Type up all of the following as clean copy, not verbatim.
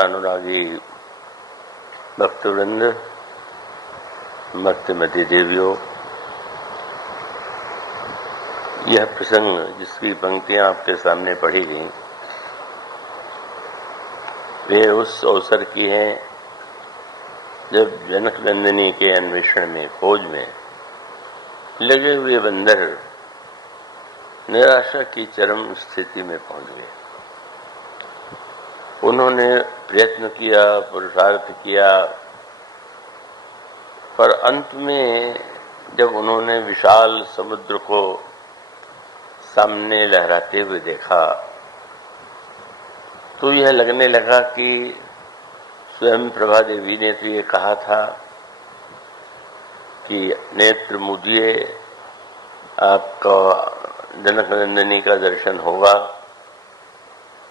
शास्त्रानुरागी भक्तवृंद, भक्तिमती देवियों, यह प्रसंग जिसकी पंक्तियां आपके सामने पढ़ी गई वे उस अवसर की हैं जब जनक नंदिनी के अन्वेषण में, खोज में लगे हुए बंदर निराशा की चरम स्थिति में पहुंच गए। उन्होंने प्रयत्न किया, पुरुषार्थ किया, पर अंत में जब उन्होंने विशाल समुद्र को सामने लहराते हुए देखा तो यह लगने लगा कि स्वयं प्रभा देवी ने तो ये कहा था कि नेत्र मूजिए, आपका जनक नंदिनी का दर्शन होगा,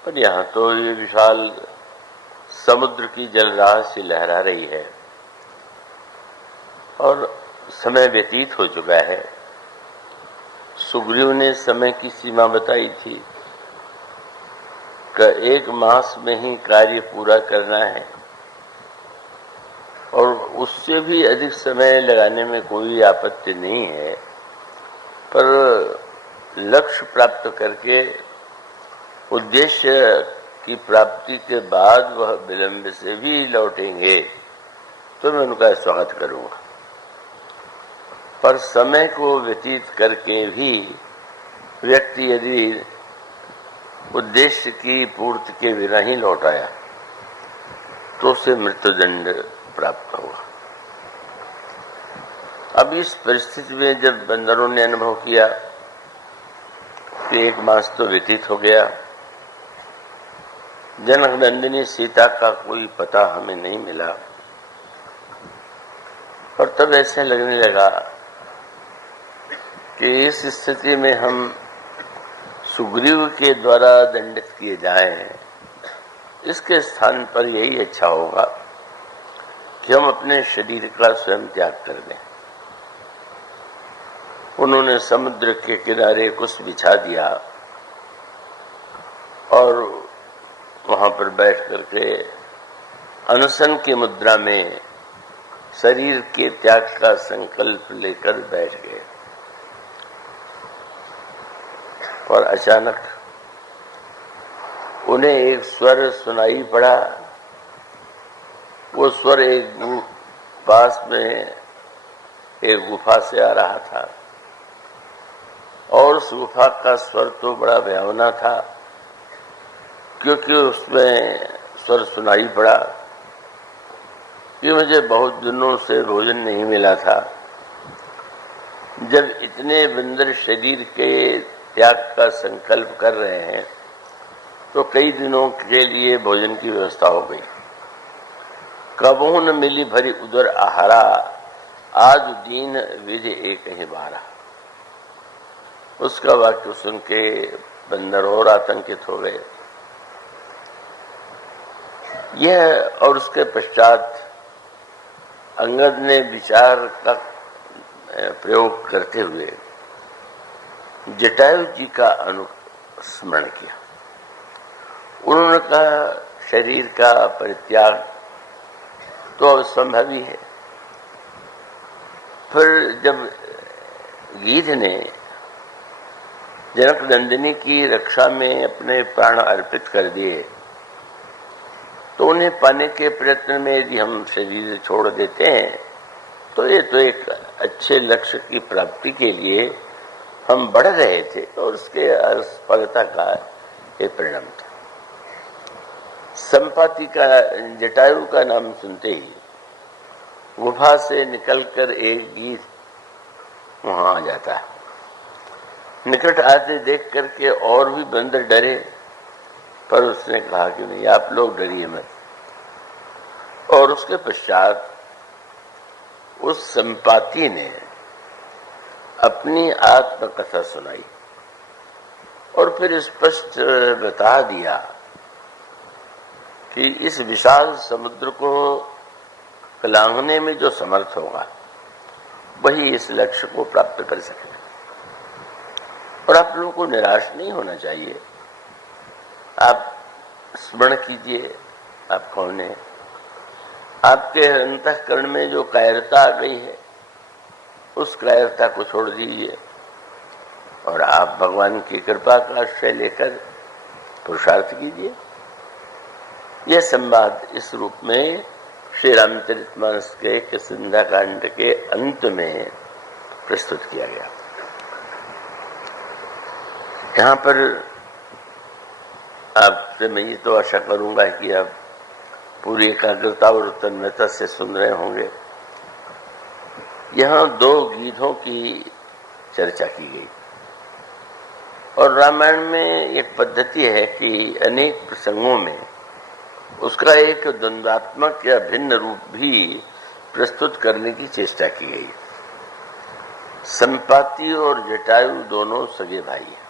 पर यहाँ तो ये विशाल समुद्र की जलराशि लहरा रही है और समय व्यतीत हो चुका है। सुग्रीव ने समय की सीमा बताई थी कि 1 मास में ही कार्य पूरा करना है और उससे भी अधिक समय लगाने में कोई आपत्ति नहीं है, पर लक्ष्य प्राप्त करके उद्देश्य की प्राप्ति के बाद वह विलंब से भी लौटेंगे तो मैं उनका स्वागत करूंगा। पर समय को व्यतीत करके भी व्यक्ति यदि उद्देश्य की पूर्ति के बिना ही लौट आया तो उसे मृत्युदंड प्राप्त होगा। अब इस परिस्थिति में जब बंदरों ने अनुभव किया कि 1 मास तो व्यतीत हो गया, जनक नंदिनी सीता का कोई पता हमें नहीं मिला, और तब ऐसे लगने लगा कि इस स्थिति में हम सुग्रीव के द्वारा दंडित किए जाएं, इसके स्थान पर यही अच्छा होगा कि हम अपने शरीर का स्वयं त्याग कर दें। उन्होंने समुद्र के किनारे कुछ बिछा दिया और वहां पर बैठ करके अनशन की मुद्रा में शरीर के त्याग का संकल्प लेकर बैठ गए। और अचानक उन्हें एक स्वर सुनाई पड़ा। वो स्वर एक पास में एक गुफा से आ रहा था और उस गुफा का स्वर तो बड़ा भयावना था, क्योंकि उसमें स्वर सुनाई पड़ा कि मुझे बहुत दिनों से भोजन नहीं मिला था। जब इतने बंदर शरीर के त्याग का संकल्प कर रहे हैं तो कई दिनों के लिए भोजन की व्यवस्था हो गई। कबहू न मिली भरी उदर आहारा, आज दीन विधि एक ही बारा। उसका वाक्य सुन के बंदर और आतंकित हो गए। यह और उसके पश्चात अंगद ने विचार का प्रयोग करते हुए जटायु जी का अनुस्मरण किया। उन्होंने कहा शरीर का परित्याग तो असंभव ही है। फिर जब गीध ने जनक नंदिनी की रक्षा में अपने प्राण अर्पित कर दिए तो उन्हें पाने के प्रयत्न में यदि हम शरीर छोड़ देते हैं तो ये तो एक अच्छे लक्ष्य की प्राप्ति के लिए हम बढ़ रहे थे और उसके असफलता का एक परिणाम था। संपाति का, जटायु का नाम सुनते ही गुफा से निकलकर एक गीध वहां आ जाता है। निकट आते देख करके और भी बंदर डरे, पर उसने कहा कि नहीं, आप लोग डरिए मत। और उसके पश्चात उस संपाति ने अपनी आत्मकथा सुनाई और फिर स्पष्ट बता दिया कि इस विशाल समुद्र को लांघने में जो समर्थ होगा वही इस लक्ष्य को प्राप्त कर सकेगा। और आप लोगों को निराश नहीं होना चाहिए। आप स्मरण कीजिए आप कौन हैं? आपके अंतःकरण में जो कायरता आ गई है, उस कायरता को छोड़ दीजिए और आप भगवान की कृपा का आश्रय लेकर पुरुषार्थ कीजिए। यह संवाद इस रूप में श्री रामचरितमानस के किष्किंधा कांड के अंत में प्रस्तुत किया गया। यहाँ पर आपसे मैं ये तो आशा करूंगा कि आप पूरी एकाग्रता और तन्मयता से सुन रहे होंगे। यहाँ 2 गीतों की चर्चा की गई और रामायण में एक पद्धति है कि अनेक प्रसंगों में उसका एक द्वंद्वात्मक या भिन्न रूप भी प्रस्तुत करने की चेष्टा की गई। संपाति और जटायु दोनों सगे भाई हैं।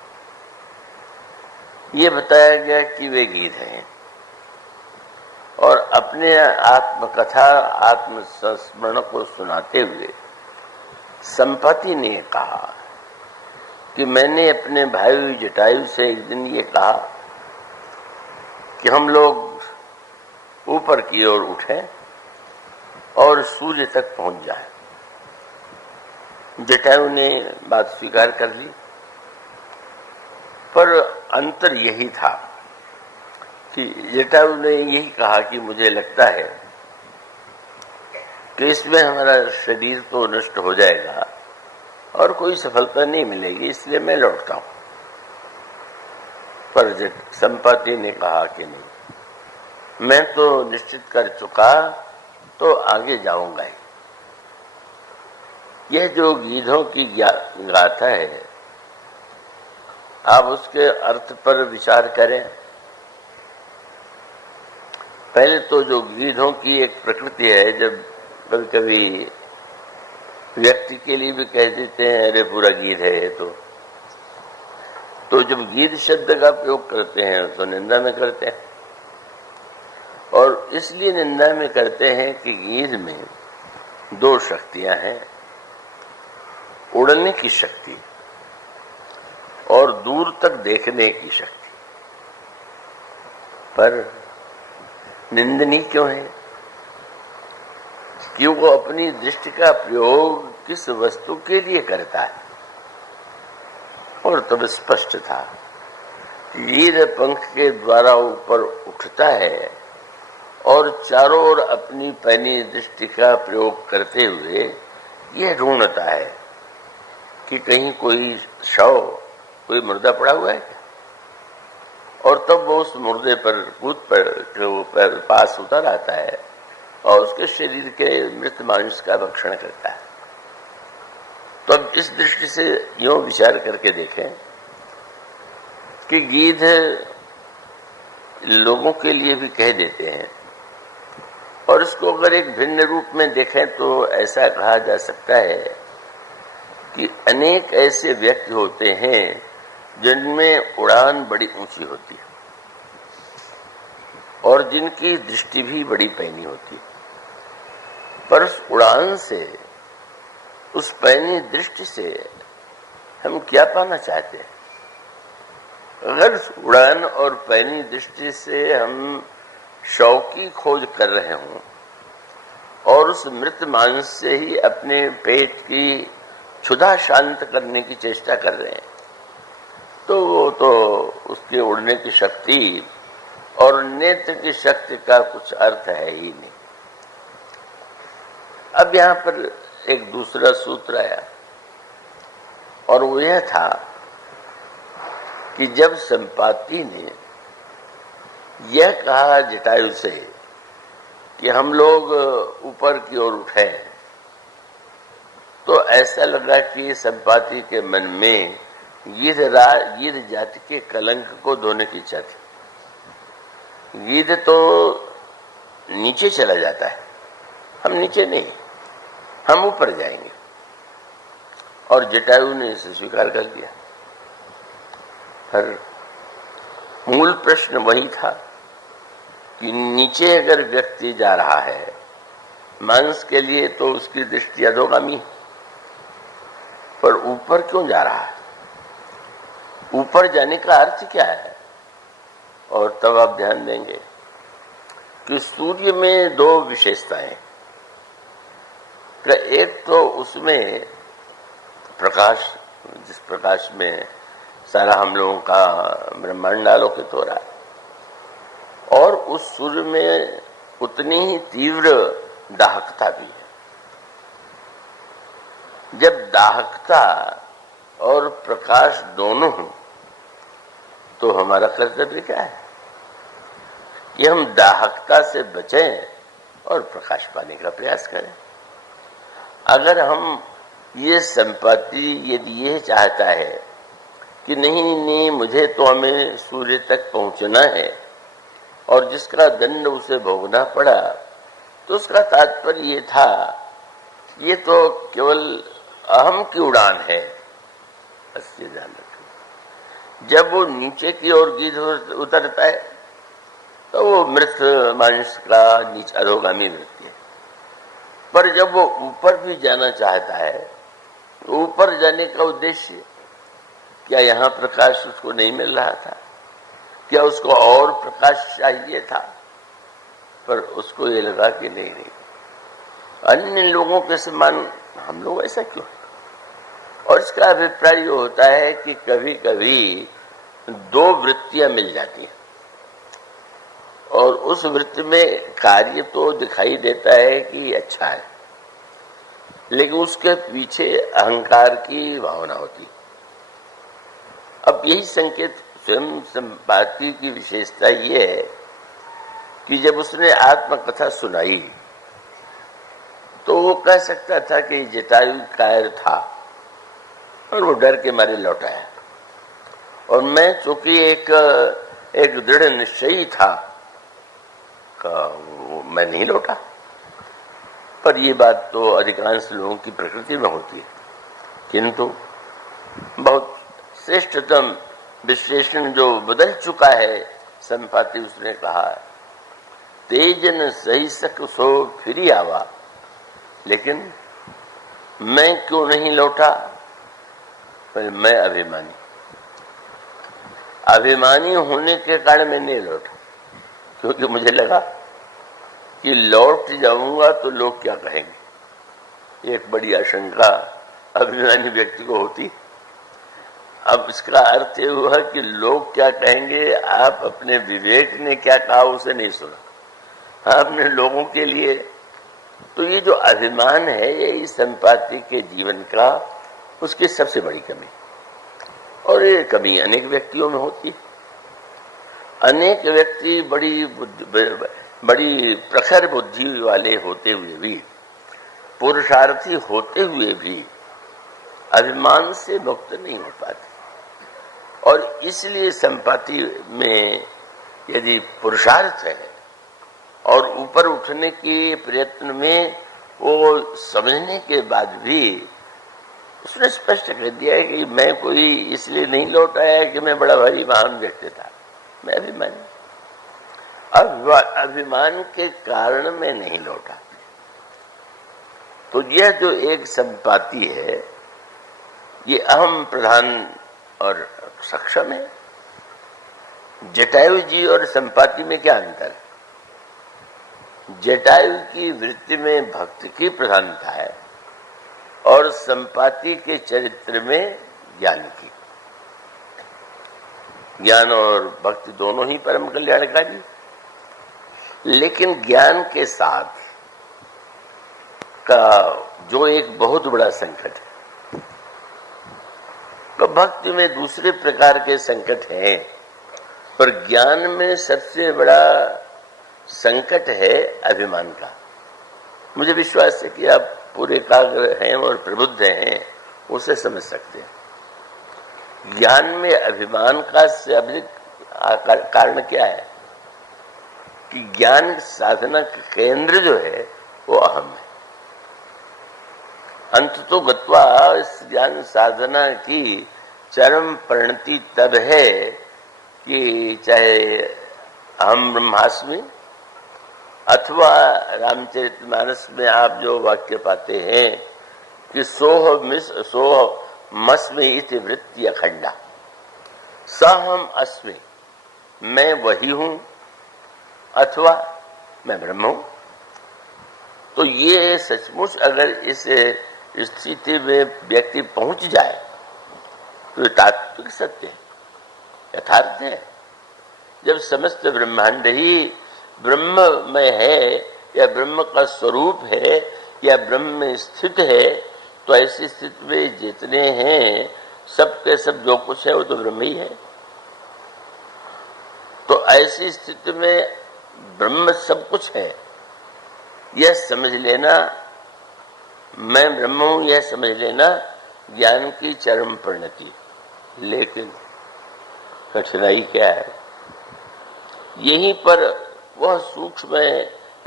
ये बताया गया कि वे गीध हैं और अपने आत्मकथा आत्मसंस्मरण को सुनाते हुए संपाति ने कहा कि मैंने अपने भाई जटायु से एक दिन ये कहा कि हम लोग ऊपर की ओर उठें और सूर्य तक पहुंच जाए। जटायु ने बात स्वीकार कर ली, पर अंतर यही था कि जटायु ने यही कहा कि मुझे लगता है कि इसमें हमारा शरीर तो नष्ट हो जाएगा और कोई सफलता नहीं मिलेगी, इसलिए मैं लौटता हूं। पर संपाति ने कहा कि नहीं, मैं तो निश्चित कर चुका, तो आगे जाऊंगा ही। यह जो गीधों की गाथा है, आप उसके अर्थ पर विचार करें। पहले तो जो गीधों की एक प्रकृति है, जब कभी कभी व्यक्ति के लिए भी कह देते हैं अरे पूरा गीध है, तो जब गीध शब्द का प्रयोग करते हैं तो निंदा में करते हैं, और इसलिए निंदा में करते हैं कि गीध में 2 शक्तियां हैं, उड़ने की शक्ति और दूर तक देखने की शक्ति। पर निंदनीय क्यों है? कि वो अपनी दृष्टि का प्रयोग किस वस्तु के लिए करता है। और तब स्पष्ट था कि गीध पंख के द्वारा ऊपर उठता है और चारों ओर अपनी पैनी दृष्टि का प्रयोग करते हुए यह ढूंढता है कि कहीं कोई शव, कोई मुर्दा पड़ा हुआ है क्या, और तब वो उस मुर्दे पर कूद पर पास उतर आता है और उसके शरीर के मृत मांस का भक्षण करता है। तो अब इस दृष्टि से यूं विचार करके देखें कि गीध लोगों के लिए भी कह देते हैं, और इसको अगर एक भिन्न रूप में देखें तो ऐसा कहा जा सकता है कि अनेक ऐसे व्यक्ति होते हैं जिनमें उड़ान बड़ी ऊंची होती है और जिनकी दृष्टि भी बड़ी पैनी होती है, पर उस उड़ान से, उस पैनी दृष्टि से हम क्या पाना चाहते हैं? अगर उड़ान और पैनी दृष्टि से हम शव की खोज कर रहे हों और उस मृत मांस से ही अपने पेट की क्षुधा शांत करने की चेष्टा कर रहे हैं, तो वो तो उसके उड़ने की शक्ति और नेत्र की शक्ति का कुछ अर्थ है ही नहीं। अब यहाँ पर एक दूसरा सूत्र आया, और वो यह था कि जब संपाति ने यह कहा जटायु से कि हम लोग ऊपर की ओर उठे, तो ऐसा लगा कि संपाति के मन में गीध जाति के कलंक को धोने की इच्छा थी। गीध तो नीचे चला जाता है, हम नीचे नहीं, हम ऊपर जाएंगे। और जटायु ने इसे स्वीकार कर दिया। पर मूल प्रश्न वही था कि नीचे अगर व्यक्ति जा रहा है मांस के लिए, तो उसकी दृष्टि अधोगामी है, पर ऊपर क्यों जा रहा है? ऊपर जाने का अर्थ क्या है? और तब आप ध्यान देंगे कि सूर्य में दो विशेषताएं। एक तो उसमें प्रकाश, जिस प्रकाश में सारा हम लोगों का ब्रह्मांड आलोकित हो रहा है, और उस सूर्य में उतनी ही तीव्र दाहकता भी है। जब दाहकता और प्रकाश दोनों हो तो हमारा कर्तव्य क्या है कि हम दाहकता से बचें और प्रकाश पाने का प्रयास करें। अगर हम ये संपत्ति यदि ये चाहता है कि नहीं मुझे तो हमें सूर्य तक पहुंचना है और जिसका दंड उसे भोगना पड़ा, तो उसका तात्पर्य ये था ये तो केवल अहम की उड़ान है। बस ये ध्यान रखें। जब वो नीचे की ओर गिर उतरता है तो वो मृत मानुष का नीच अधोगामी वृत्ति है। पर जब वो ऊपर भी जाना चाहता है, ऊपर जाने का उद्देश्य क्या यहाँ प्रकाश उसको नहीं मिल रहा था? क्या उसको और प्रकाश चाहिए था? पर उसको ये लगा कि नहीं, अन्य लोगों के समान हम लोग ऐसा क्यों? और इसका अभिप्राय ये होता है कि कभी कभी दो वृत्तियां मिल जाती हैं और उस वृत्ति में कार्य तो दिखाई देता है कि अच्छा है, लेकिन उसके पीछे अहंकार की भावना होती है। अब यही संकेत स्वयं संपाति की विशेषता ये है कि जब उसने आत्मकथा सुनाई तो वो कह सकता था कि जटायु कायर था और वो डर के मारे लौट आया, और मैं चूंकि एक दृढ़ निश्चयी था मैं नहीं लौटा। पर ये बात तो अधिकांश लोगों की प्रकृति में होती है। किंतु बहुत श्रेष्ठतम विश्लेषण जो बदल चुका है संपाति, उसने कहा तेजन सही सक सो फिरी आवा, लेकिन मैं क्यों नहीं लौटा? पर मैं अभिमानी होने के कारण मैं नहीं लौटा, क्योंकि मुझे लगा कि लौट जाऊंगा तो लोग क्या कहेंगे। एक बड़ी आशंका अभिमानी व्यक्ति को होती। अब इसका अर्थ ये हुआ कि लोग क्या कहेंगे, आप अपने विवेक ने क्या कहा उसे नहीं सुना, आपने लोगों के लिए। तो ये जो अभिमान है ये संपाति के जीवन का उसकी सबसे बड़ी कमी, और ये कमी अनेक व्यक्तियों में होती है। अनेक व्यक्ति बड़ी प्रखर बुद्धि वाले होते हुए भी, पुरुषार्थी होते हुए भी अभिमान से मुक्त नहीं हो पाते। और इसलिए संपाति में यदि पुरुषार्थ है और ऊपर उठने के प्रयत्न में वो समझने के बाद भी उसने स्पष्ट कर दिया है कि मैं कोई इसलिए नहीं लौट आया कि मैं बड़ा भारी महान व्यक्ति था, मैं अभिमानी, अभिमान के कारण मैं नहीं लौटा। तो यह जो एक संपाति है ये अहम प्रधान और सक्षम है। जटायु जी और संपाति में क्या अंतर है? जटायु की वृत्ति में भक्ति की प्रधानता है और संपाति के चरित्र में ज्ञान की। ज्ञान और भक्ति दोनों ही परम कल्याणकारी, लेकिन ज्ञान के साथ का जो एक बहुत बड़ा संकट है, तो भक्ति में दूसरे प्रकार के संकट हैं, पर ज्ञान में सबसे बड़ा संकट है अभिमान का। मुझे विश्वास है कि आप पूरे एकाग्र हैं और प्रबुद्ध हैं, उसे समझ सकते हैं। ज्ञान में अभिमान का से कारण क्या है कि ज्ञान साधना का केंद्र जो है वो अहम है। अंततो गत्वा इस ज्ञान साधना की चरम परिणति तब है कि चाहे अहम ब्रह्मास्मि अथवा रामचरितमानस में आप जो वाक्य पाते हैं कि सोह मस्मि इति वृत्ति अखंडा, सहम अस्मि, मैं वही हूं, अथवा मैं ब्रह्म हूं। तो ये सचमुच अगर इस स्थिति में व्यक्ति पहुंच जाए तो ये तात्विक सत्य है, यथार्थ है। जब समस्त ब्रह्मांड ही ब्रह्ममय है या ब्रह्म का स्वरूप है या ब्रह्म में स्थित है, तो ऐसी स्थिति में जितने हैं सब के सब जो कुछ है वो तो ब्रह्म ही है। तो ऐसी स्थिति में ब्रह्म सब कुछ है, यह समझ लेना, मैं ब्रह्म हूं यह समझ लेना ज्ञान की चरम परिणति। लेकिन कठिनाई क्या है, यहीं पर वह सूक्ष्म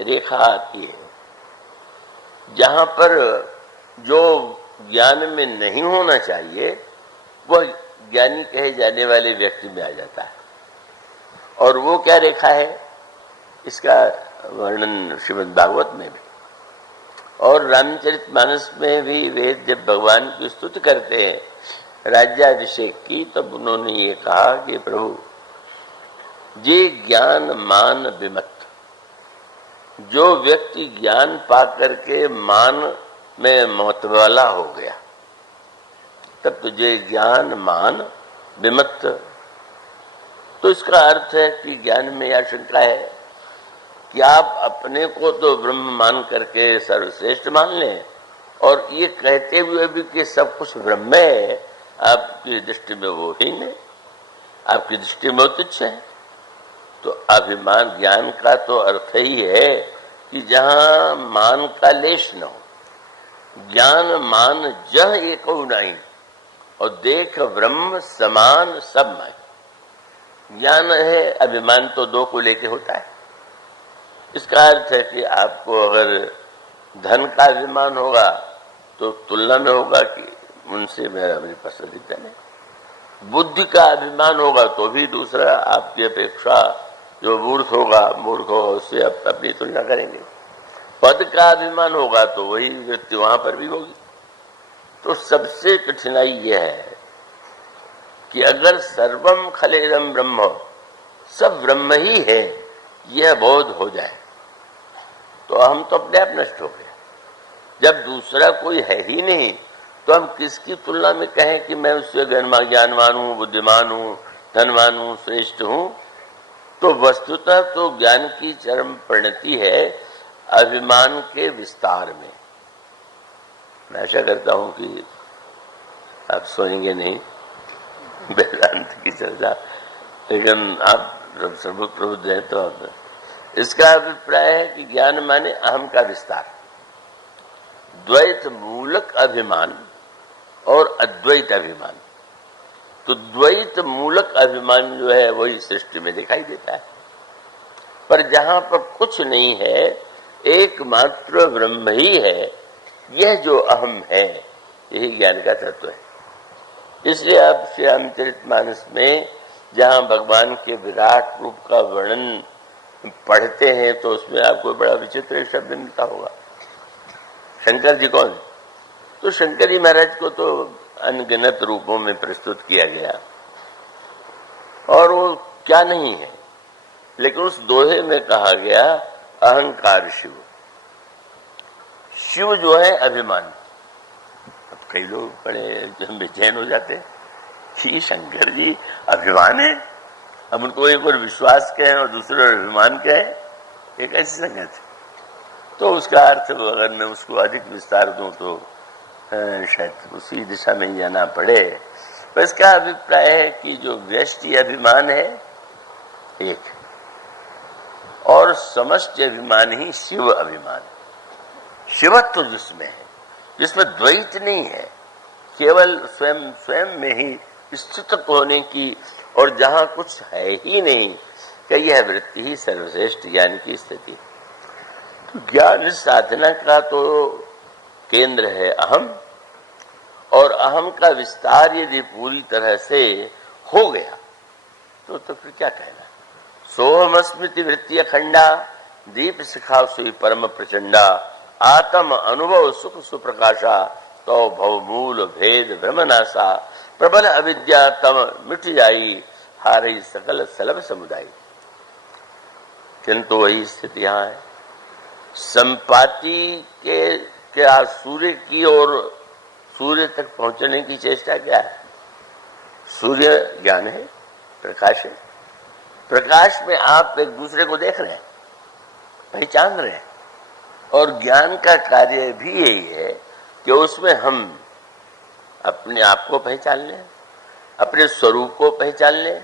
रेखा आती है जहां पर जो ज्ञान में नहीं होना चाहिए वह ज्ञानी कहे जाने वाले व्यक्ति में आ जाता है। और वो क्या रेखा है, इसका वर्णन श्रीमद् भागवत में भी और रामचरितमानस में भी वेद जब भगवान की स्तुति करते हैं राज्याभिषेक की, तब उन्होंने ये कहा कि प्रभु जे ज्ञान मान विमत, जो व्यक्ति ज्ञान पा करके मान में मतवाला हो गया, तब तुझे ज्ञान मान विमत। तो इसका अर्थ है कि ज्ञान में यह शंका है कि आप अपने को तो ब्रह्म मान करके सर्वश्रेष्ठ मान लें और ये कहते हुए भी कि सब कुछ ब्रह्म है, आपकी दृष्टि में वो ही नहीं, आपकी दृष्टि में तुच्छ है। तो अभिमान ज्ञान का तो अर्थ ही है कि जहां मान का लेश न हो, ज्ञान मान जह एक नहीं और देख ब्रह्म समान सब माई। ज्ञान है, अभिमान तो दो को लेके होता है। इसका अर्थ है कि आपको अगर धन का अभिमान होगा तो तुलना में होगा कि उनसे मेरा मेरी पसंदीदा नहीं। बुद्धि का अभिमान होगा तो भी दूसरा आपकी अपेक्षा जो मूर्ख होगा उससे आप अपनी तुलना करेंगे। पद का अभिमान होगा तो वही व्यक्ति वहां पर भी होगी। तो सबसे कठिनाई यह है कि अगर सर्वम खलेदम ब्रह्म, सब ब्रह्म ही है, यह बोध हो जाए तो हम तो अपने आप नष्ट हो गए। जब दूसरा कोई है ही नहीं तो हम किसकी तुलना में कहें कि मैं उससे ज्ञानवान हूं, बुद्धिमान हूं, धनवान हूं, श्रेष्ठ हूं। तो वस्तुतः तो ज्ञान की चरम परिणति है अभिमान के विस्तार में। मैं आशा करता हूं कि आप सोएंगे नहीं वेदांत की चर्चा, लेकिन आप सर्वप्रभुत्व है तो आप इसका अभिप्राय है कि ज्ञान माने अहम का विस्तार, द्वैत मूलक अभिमान और अद्वैत अभिमान। तो द्वैत मूलक अभिमान जो है वही सृष्टि में दिखाई देता है, पर जहां पर कुछ नहीं है, एकमात्र ब्रह्म ही है, यह जो अहम है यही ज्ञान का तत्व है। इसलिए आप श्री रामचरितमानस में जहां भगवान के विराट रूप का वर्णन पढ़ते हैं तो उसमें आपको बड़ा विचित्र शब्द मिलता होगा, शंकर जी कौन? तो शंकर जी महाराज को तो अनगिनत रूपों में प्रस्तुत किया गया और वो क्या नहीं है, लेकिन उस दोहे में कहा गया अहंकार शिव। शिव जो है अभिमान। अब कई लोग बड़े बेचैन हो जाते हैं कि शंकर जी अभिमान है, अब उनको एक बार विश्वास कहें और दूसरे अभिमान कहें, एक ऐसी संगत है। तो उसका अर्थ अगर मैं उसको अधिक विस्तार दूं तो शायद उसी दिशा में जाना पड़े। तो इसका अभिप्राय है कि जो व्यष्टि अभिमान है एक, और समष्टि अभिमान ही शिव अभिमान है। शिवत्व जिसमें है, जिसमें द्वैत नहीं है, केवल स्वयं में ही स्थित होने की, और जहां कुछ है ही नहीं कि यह वृत्ति ही सर्वश्रेष्ठ ज्ञान की स्थिति। तो ज्ञान साधना का तो केंद्र है अहम, और अहम का विस्तार यदि पूरी तरह से हो गया तो फिर क्या कहना। सोहमस्मृति वृत्ति अखंडा दीप शिखा सुई परम प्रचंडा आत्म अनुभव सुख सुप्रकाशा तो भव मूल भेद भ्रमनाशा प्रबल अविद्या तम मिट जाई हारई सकल सलभ समुदाय। किंतु वही स्थिति यहाँ है। संपाति के क्या सूर्य की ओर, सूर्य तक पहुंचने की चेष्टा क्या है? सूर्य ज्ञान है, प्रकाश है। प्रकाश में आप एक दूसरे को देख रहे हैं, पहचान रहे हैं, और ज्ञान का कार्य भी यही है कि उसमें हम अपने आप को पहचान लें, अपने स्वरूप को पहचान लें।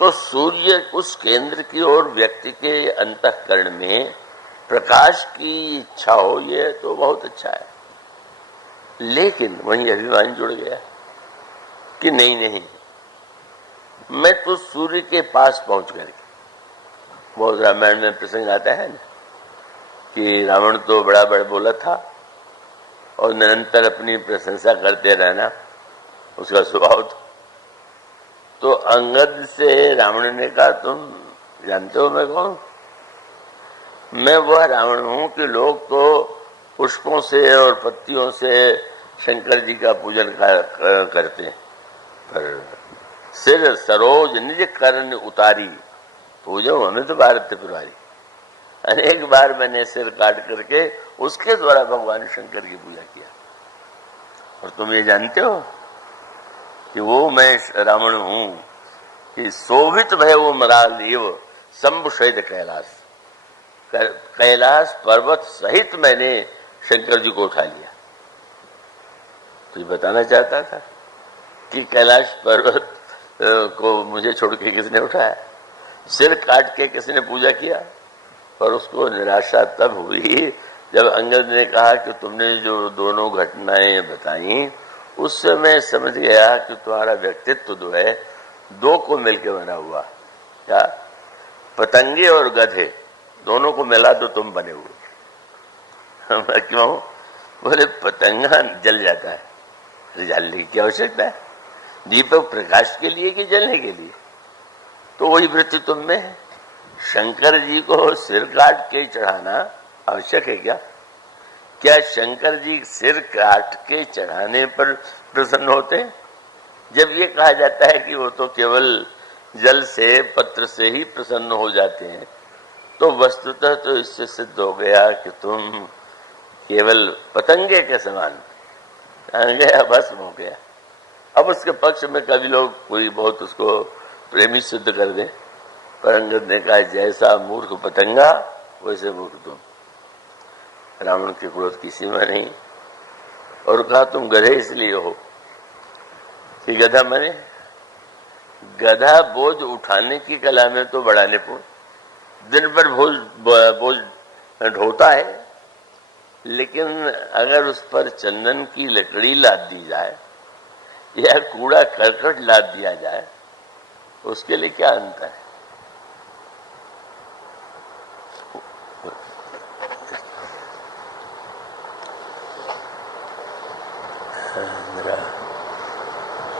तो सूर्य उस केंद्र की ओर व्यक्ति के अंतःकरण में प्रकाश की इच्छा हो, ये तो बहुत अच्छा है। लेकिन वहीं अभिमान जुड़ गया कि नहीं नहीं, मैं तो सूर्य के पास पहुंच करके, बहुत रामायण में प्रसंग आता है ना कि रावण तो बड़ा बड़ा बोला था और निरंतर अपनी प्रशंसा करते रहना उसका स्वभाव था। तो अंगद से रावण ने कहा, तुम जानते हो मैं कौन? मैं वह रावण हूं कि लोग तो पुष्पों से और पत्तियों से शंकर जी का पूजन करते हैं, पर सिर सरोज निज कर्ण उतारी, पूजो हमें तो भारत त्रिपुरारी। अनेक बार मैंने सिर काट करके उसके द्वारा भगवान शंकर की पूजा किया। और तुम ये जानते हो कि वो मैं रावण हूं कि शोभित भय वो मराल एव शंभु सहित कैलाश, कैलाश पर्वत सहित मैंने शंकर जी को उठा लिया। तो ये बताना चाहता था कि कैलाश पर्वत को मुझे छोड़ के किसने उठाया, सिर काट के किसने पूजा किया। पर उसको निराशा तब हुई जब अंगद ने कहा कि तुमने जो दोनों घटनाएं बताई उससे मैं समझ गया कि तुम्हारा व्यक्तित्व जो है दो को मिलकर बना हुआ। क्या? पतंगे और गधे दोनों को मिला तो तुम बने हुए। क्यों? बोले पतंगा जल जाता है, जलने की क्या आवश्यकता है? दीपक प्रकाश के लिए कि जलने के लिए? तो वही वृत्ति तुम में है। शंकर जी को सिर काट के चढ़ाना आवश्यक है क्या? क्या शंकर जी सिर काट के चढ़ाने पर प्रसन्न होते हैं? जब ये कहा जाता है कि वो तो केवल जल से, पत्र से ही प्रसन्न हो जाते हैं, तो वस्तुतः तो इससे सिद्ध हो गया कि तुम केवल पतंगे के समान गया, भस्म हो गया। अब उसके पक्ष में कभी लोग कोई बहुत उसको प्रेमी सिद्ध कर दे, पर अंगद ने कहा जैसा मूर्ख पतंगा वैसे मूर्ख तुम। रावण के क्रोध की सीमा नहीं। और कहा तुम गधे इसलिए हो कि गधा मने, गधा बोझ उठाने की कला में तो बड़ा निपुण, दिन भर बोझ ढोता है, लेकिन अगर उस पर चंदन की लकड़ी लाद दी जाए या कूड़ा करकट लाद दिया जाए, उसके लिए क्या अंतर है?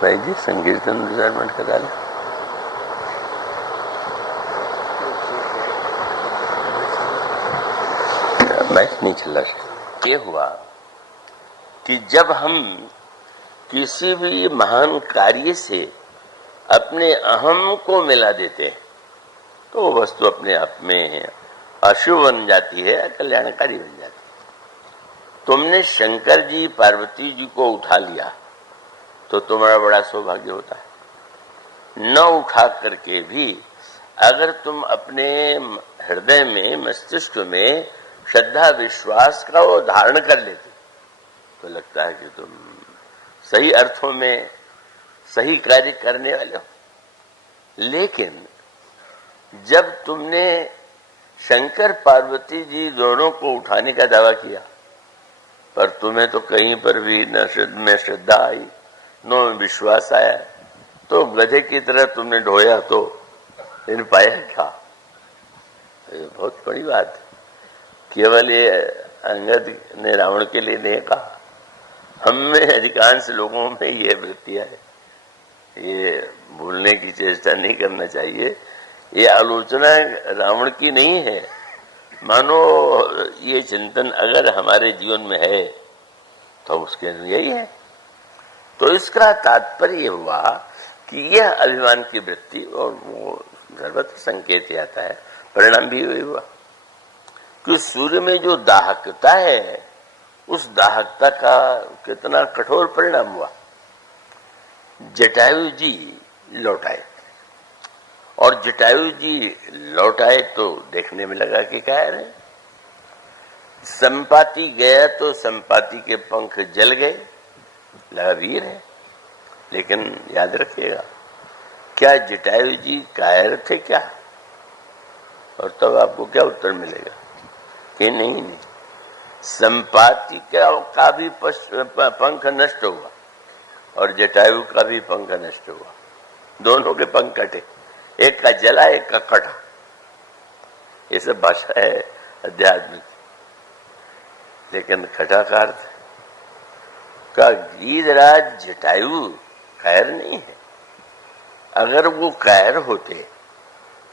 भाई जी संकीर्तन रिटायरमेंट करा लें। मैच नहीं चल रहा। ये हुआ कि जब हम किसी भी महान कार्य से अपने अहम को मिला देते हैं तो वो वस्तु अपने आप में अशुभ बन जाती है, कल्याणकारी बन जाती है। तुमने शंकर जी पार्वती जी को उठा लिया तो तुम्हारा बड़ा सौभाग्य होता है। न उठा करके भी अगर तुम अपने हृदय में, मस्तिष्क में श्रद्धा विश्वास का वो धारण कर लेते तो लगता है कि तुम सही अर्थों में सही कार्य करने वाले हो। लेकिन जब तुमने शंकर पार्वती जी दोनों को उठाने का दावा किया, पर तुम्हें तो कहीं पर भी न में श्रद्धा आई, न विश्वास आया, तो गधे की तरह तुमने ढोया तो इन पाया क्या? ये बहुत बड़ी बात है। केवल ये अंगद ने रावण के लिए नहीं कहा, हम में अधिकांश लोगों में ये वृत्तियां है। ये भूलने की चेष्टा नहीं करना चाहिए। ये आलोचना रावण की नहीं है। मानो ये चिंतन अगर हमारे जीवन में है तो उसके यही है। तो इसका तात्पर्य हुआ कि यह अभिमान की वृत्ति, और वो सर्वत्र संकेत आता है, परिणाम भी वही हुआ कि सूर्य में जो दाहकता है, उस दाहकता का कितना कठोर परिणाम हुआ। जटायु जी लौट आए, और जटायु जी लौट आए तो देखने में लगा कि क्या है, संपाति गया तो संपाति के पंख जल गए, लगा वीर है। लेकिन याद रखिएगा, क्या जटायु जी कायर थे क्या? और तब आपको क्या उत्तर मिलेगा कि नहीं, संपाति का भी पंख नष्ट हुआ और जटायु का भी पंख नष्ट हुआ। दोनों के पंख कटे, एक का जला एक का कटा। ये सब भाषा है अध्यात्मिक। लेकिन कटा का अर्थ का गीधराज जटायु कायर नहीं है। अगर वो कायर होते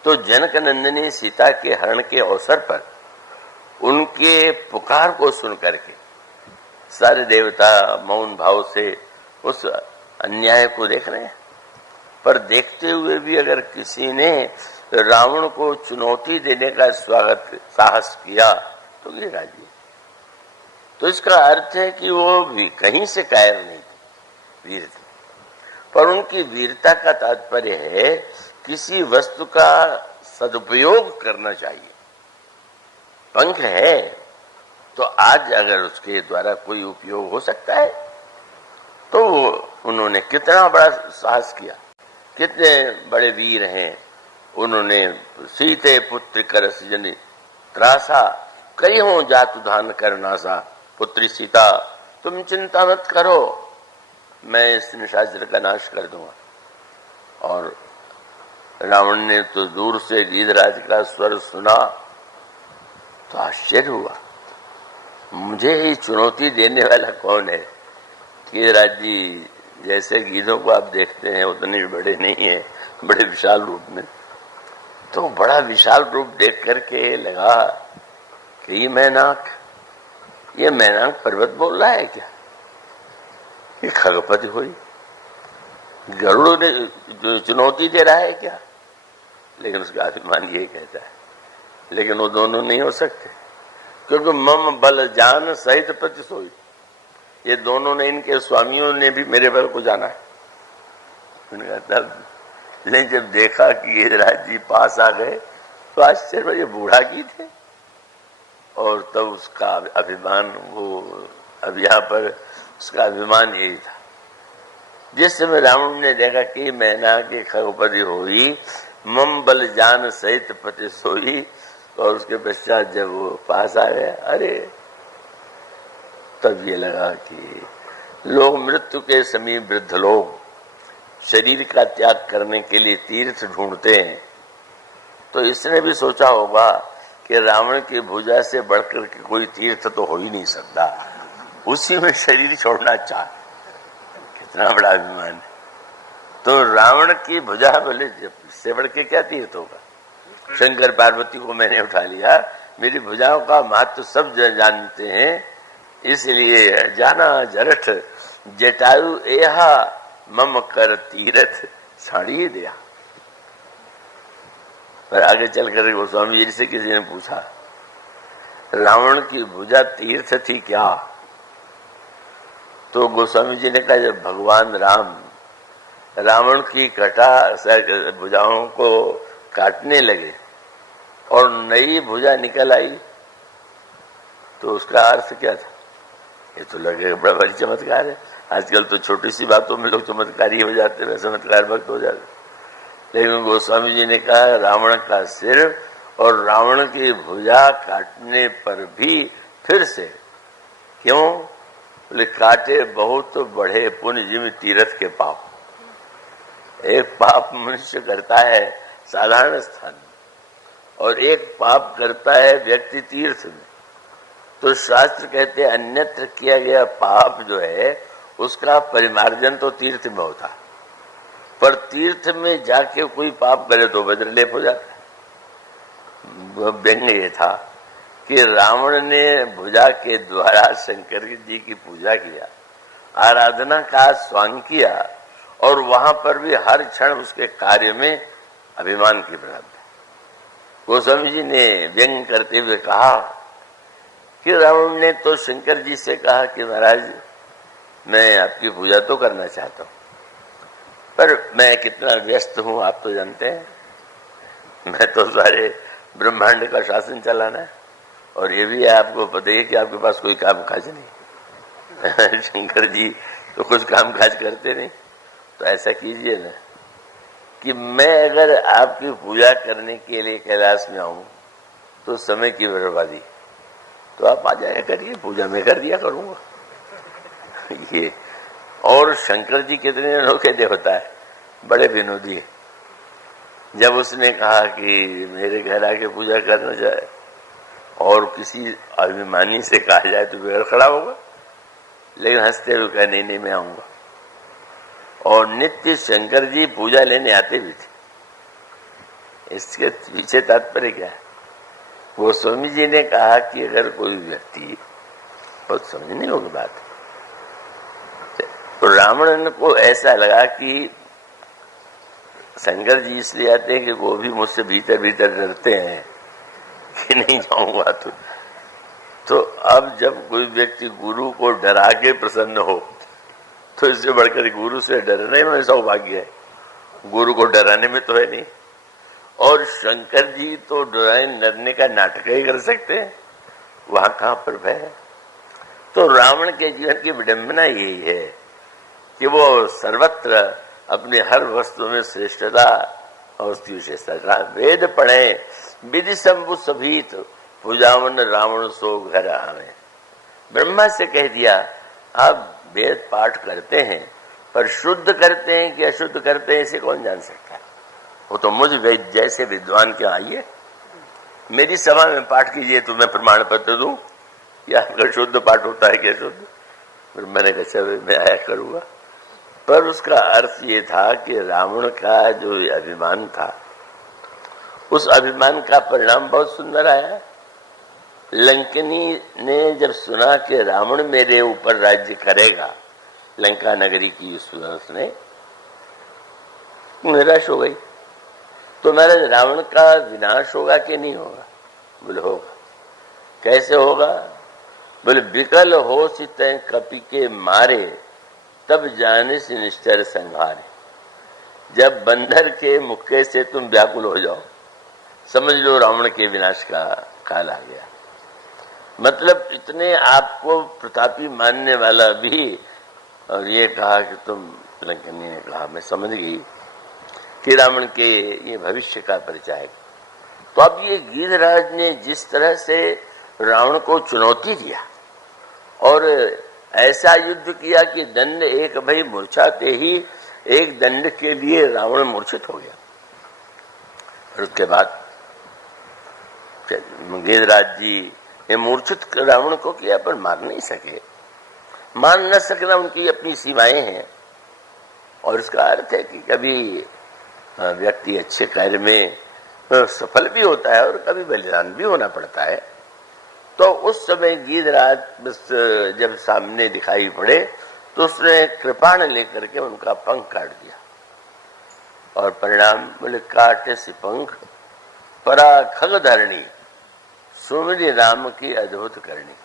तो जनक नंदिनी सीता के हरण के अवसर पर उनके पुकार को सुन करके सारे देवता मौन भाव से उस अन्याय को देख रहे हैं। पर देखते हुए भी अगर किसी ने रावण को चुनौती देने का साहस किया तो गिरिराज जी। तो इसका अर्थ है कि वो भी कहीं से कायर नहीं थे, वीर थे। पर उनकी वीरता का तात्पर्य है किसी वस्तु का सदुपयोग करना चाहिए। पंख है तो आज अगर उसके द्वारा कोई उपयोग हो सकता है तो उन्होंने कितना बड़ा साहस किया, कितने बड़े वीर हैं। उन्होंने सीते पुत्र कर सजनी त्रासा, कई हो जातु धान कर नासा। पुत्री सीता, तुम चिंता मत करो, मैं इस निशाचर का नाश कर दूंगा। और रावण ने तो दूर से गीधराज का स्वर सुना तो आश्चर्य हुआ, मुझे ही चुनौती देने वाला कौन है? गीधराज जी जैसे गीधों को आप देखते हैं उतने बड़े नहीं है, बड़े विशाल रूप में। तो बड़ा विशाल रूप देख करके लगा कि ये मैनाक पर्वत बोल रहा है क्या? ये खगपति हुई, गरुड़ ने जो चुनौती दे रहा है क्या? लेकिन उसका अभिमान यही कहता है। लेकिन वो दोनों नहीं हो सकते, क्योंकि मम बल जान सहित प्रति सोई। ये दोनों ने, इनके स्वामियों ने भी मेरे बल को जाना है। लेकिन जब देखा कि ये राज जी पास आ गए तो आश्चर्य, ये बूढ़ा की थे। और तब उसका अभिमान, वो अब यहाँ पर उसका अभिमान यही था। जिस समय रावण ने देखा कि मैना के खगपति होई, मम बल जान सहित पति सोई, और उसके पश्चात जब वो पास आ गया, अरे तब ये लगा कि लोग मृत्यु के समीप वृद्ध लोग शरीर का त्याग करने के लिए तीर्थ ढूंढते हैं। तो इसने भी सोचा होगा कि रावण की भुजा से बढ़कर के कोई तीर्थ तो हो ही नहीं सकता, उसी में शरीर छोड़ना चाह। कितना बड़ा अभिमान है। तो रावण की भुजा बोले, इससे बढ़ के क्या तीर्थ होगा? शंकर पार्वती को मैंने उठा लिया, मेरी भुजाओं का महत्व सब जानते हैं, इसलिए जाना जरठ जटायु एहा मम कर तीरथ साड़ी दिया। पर आगे चलकर गोस्वामी जी से किसी ने पूछा, रावण की भुजा तीर्थ थी क्या? तो गोस्वामी जी ने कहा, जब भगवान राम रावण की भुजाओं को काटने लगे और नई भुजा निकल आई तो उसका अर्थ क्या था? ये तो लगेगा बड़ा भारी चमत्कार है। आजकल तो छोटी सी बातों में लोग चमत्कारी हो जाते हैं, चमत्कार भक्त हो जाते। लेकिन गोस्वामी जी ने कहा, रावण का सिर और रावण की भुजा काटने पर भी फिर से क्यों? बोले, काटे बहुत बड़े पुण्य जिम तीर्थ के पाप। एक पाप मनुष्य करता है साधारण स्थान में, और एक पाप करता है व्यक्ति तीर्थ में। तो शास्त्र कहते हैं अन्यत्र किया गया पाप जो है उसका परिमार्जन तो तीर्थ में होता, पर तीर्थ में जाके कोई पाप करे तो वज्रलेप हो जाता है। व्यंग ये था कि रावण ने भुजा के द्वारा शंकर जी की पूजा किया, आराधना का स्वांग किया, और वहां पर भी हर क्षण उसके कार्य में अभिमान की प्राप्ति। गोस्वामी जी ने व्यंग करते हुए कहा कि रावण ने तो शंकर जी से कहा कि महाराज मैं आपकी पूजा तो करना चाहता हूं, पर मैं कितना व्यस्त हूं आप तो जानते हैं, मैं तो सारे ब्रह्मांड का शासन चलाना है, और ये भी आपको पता है कि आपके पास कोई काम काज नहीं। शंकर जी तो कुछ काम काज करते नहीं, तो ऐसा कीजिए ना कि मैं अगर आपकी पूजा करने के लिए कैलाश में आऊं तो समय की बर्बादी, तो आप आ जाया करिए, पूजा में कर दिया करूंगा। ये और शंकर जी कितने अनोखे देवता है, बड़े विनोदी है। जब उसने कहा कि मेरे घर आके पूजा करना चाहे और किसी अभिमानी से कहा जाए तो बिगड़ खड़ा होगा, लेकिन हंसते हुए कहा नहीं नहीं मैं आऊंगा। और नित्य शंकर जी पूजा लेने आते भी थे। इसके पीछे तात्पर्य क्या है? गोस्वामी जी ने कहा कि अगर कोई व्यक्ति, बहुत समझने योग्य बात है, तो रावण को ऐसा लगा कि शंकर जी इसलिए आते हैं कि वो भी मुझसे भीतर भीतर डरते हैं कि नहीं जाऊंगा तो अब जब कोई व्यक्ति गुरु को डरा के प्रसन्न हो तो इससे बढ़कर गुरु से डरने में सौभाग्य है, गुरु को डराने में तो है नहीं। और शंकर जी तो डरने का नाटक ही कर सकते हैं, वहां कहां पर भय है। तो रावण के जीवन की विडंबना यही है कि वो सर्वत्र अपने हर वस्तु में श्रेष्ठता और उसकी विशेषता, वेद पढ़े विधि शंभु सभीत पूजावन रावण सो घर आवे। ब्रह्मा से कह दिया आप वेद पाठ करते हैं, पर शुद्ध करते हैं कि अशुद्ध करते हैं इसे कौन जान सकता है? वो तो मुझ वेद जैसे विद्वान के आइए मेरी सभा में पाठ कीजिए तो मैं प्रमाण पत्र दूं कि आपका शुद्ध पाठ होता है कि अशुद्ध। फिर मैंने कहा मैं आया करूंगा। पर उसका अर्थ ये था कि रावण का जो अभिमान था, उस अभिमान का परिणाम बहुत सुंदर आया। लंकनी ने जब सुना कि रावण मेरे ऊपर राज्य करेगा, लंका नगरी की उसने निराश हो गई। तो महाराज रावण का विनाश होगा कि नहीं होगा? बोले होगा। कैसे होगा? बोले विकल हो सित कपि के मारे तब जाने से निश्चर संहारे। जब बंदर के मुक्के से तुम व्याकुल हो जाओ, समझ लो रावण के विनाश का काल आ गया। मतलब इतने आपको प्रतापी मानने वाला भी, और ये कहा कि तुम, लंकनी ने कहा मैं समझ गई कि रावण के ये भविष्य का परिचय है। तो अब ये गिरिराज ने जिस तरह से रावण को चुनौती दिया और ऐसा युद्ध किया कि दंड एक भाई मूर्छाते ही एक दंड के लिए रावण मूर्छित हो गया। और उसके बाद गिरिराज जी ने मूर्छित रावण को किया, पर मार नहीं सके। मान न सकना उनकी अपनी सीमाएं हैं। और इसका अर्थ है कि कभी व्यक्ति अच्छे कार्य में सफल भी होता है और कभी बलिदान भी होना पड़ता है। तो उस समय गिरिराज बस जब सामने दिखाई पड़े तो उसने कृपाण लेकर के उनका पंख काट दिया। और परिणाम बोले काटे से पंख परा खग धरणी सुमिरि राम की अद्भुत करनी।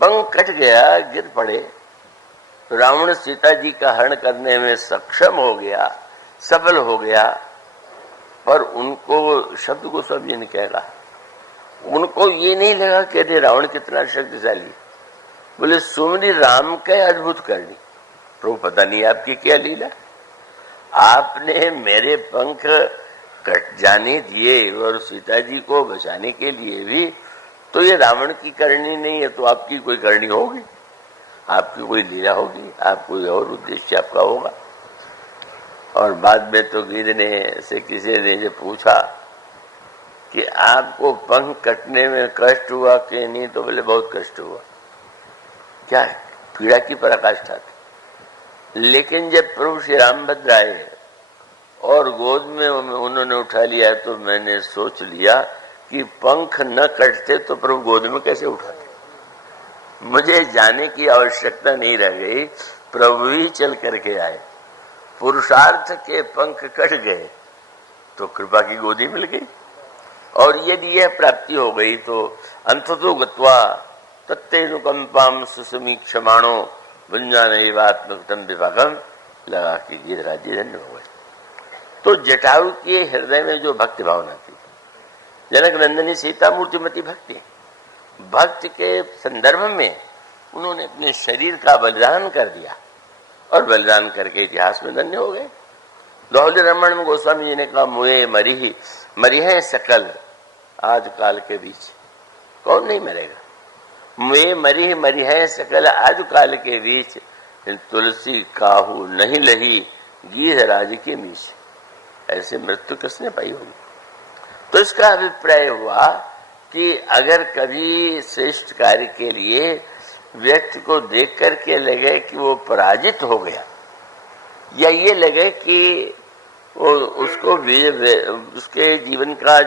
पंख कट गया, गिर पड़े। रावण सीता जी का हरण करने में सक्षम हो गया, सफल हो गया। पर उनको शब्द को सब ये नहीं कह रहा, उनको ये नहीं लगा कि अरे रावण कितना शक्तिशाली। बोले सुमिरि राम के अद्भुत करनी। प्रभु पता नहीं आपकी क्या लीला, आपने मेरे पंख कट जाने दिए और सीता जी को बचाने के लिए भी, तो ये रावण की करनी नहीं है तो आपकी कोई करनी होगी, आपकी कोई लीला होगी, आप कोई और उद्देश्य आपका होगा। और बाद में तो गिद्ध ने से किसी ने जब पूछा कि आपको पंख कटने में कष्ट हुआ कि नहीं, तो बोले बहुत कष्ट हुआ। क्या पीड़ा की पराकाष्ठा थी। लेकिन जब प्रभु श्री रामभद्र आए और गोद में उन्होंने उठा लिया तो मैंने सोच लिया कि पंख न कटते तो प्रभु गोद में कैसे उठाते। मुझे जाने की आवश्यकता नहीं रह गई, प्रभु ही चल करके आए। पुरुषार्थ के पंख कट गए तो कृपा की गोदी मिल गई। और यदि यह प्राप्ति हो गई तो अंततो गत्वा तत्तेनुकंपाम सुसमीक्षमाणो भुंजानैवात्मकृतम विभागम लगा के गिरिराज धन्य हो गए। तो जटायु के हृदय में जो भक्ति भावना थी, जनक नंदिनी सीता मूर्तिमती भक्ति, भक्ति के संदर्भ में उन्होंने अपने शरीर का बलिदान कर दिया और बलिदान करके इतिहास में धन्य हो गए। दोहली रमण में गोस्वामी जी ने कहा, मुए मरी है सकल आज काल के बीच, कौन नहीं मरेगा। मुए मरी है सकल आज काल के बीच, तुलसी काहू नहीं लही गिरिराज के मीच। ऐसे मृत्यु किसने पाई होगी। तो इसका अभिप्राय हुआ कि अगर कभी श्रेष्ठ कार्य के लिए व्यक्ति को देख करके लगे कि वो पराजित हो गया, या ये लगे कि वो उसको उसके जीवन का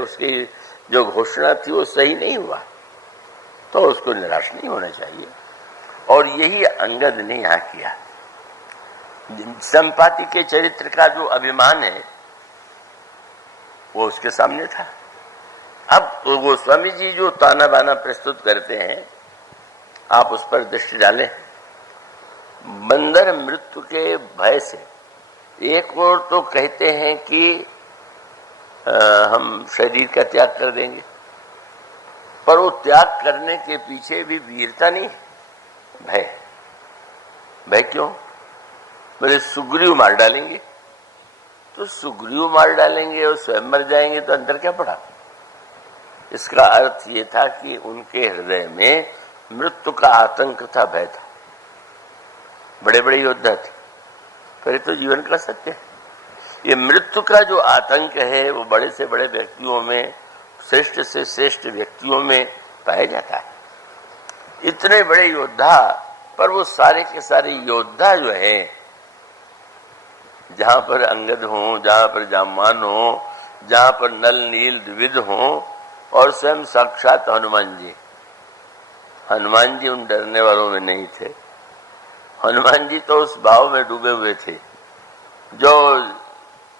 उसकी जो घोषणा थी वो सही नहीं हुआ, तो उसको निराश नहीं होना चाहिए। और यही अंगद ने यहाँ किया। संपाति के चरित्र का जो अभिमान है वो उसके सामने था। अब गोस्वामी जी जो ताना बाना प्रस्तुत करते हैं, आप उस पर दृष्टि डालें। बंदर मृत्यु के भय से एक और तो कहते हैं कि हम शरीर का त्याग कर देंगे, पर वो त्याग करने के पीछे भी वीरता नहीं, भय क्यों? बोले सुग्रीव मार डालेंगे, तो सुग्रीव मार डालेंगे और स्वयं मर जाएंगे तो अंदर क्या पड़ा। इसका अर्थ ये था कि उनके हृदय में मृत्यु का आतंक था, भय था। बड़े बड़े योद्धा थे, पर ये तो जीवन का सत्य है। ये मृत्यु का जो आतंक है वो बड़े से बड़े व्यक्तियों में, श्रेष्ठ से श्रेष्ठ व्यक्तियों में पाया जाता है। इतने बड़े योद्धा, पर वो सारे के सारे योद्धा जो है, जहां पर अंगद हो, जहां पर जामान हो, जहां पर नल नील द्विविध हो, और स्वयं साक्षात हनुमान जी उन डरने वालों में नहीं थे। हनुमान जी तो उस भाव में डूबे हुए थे जो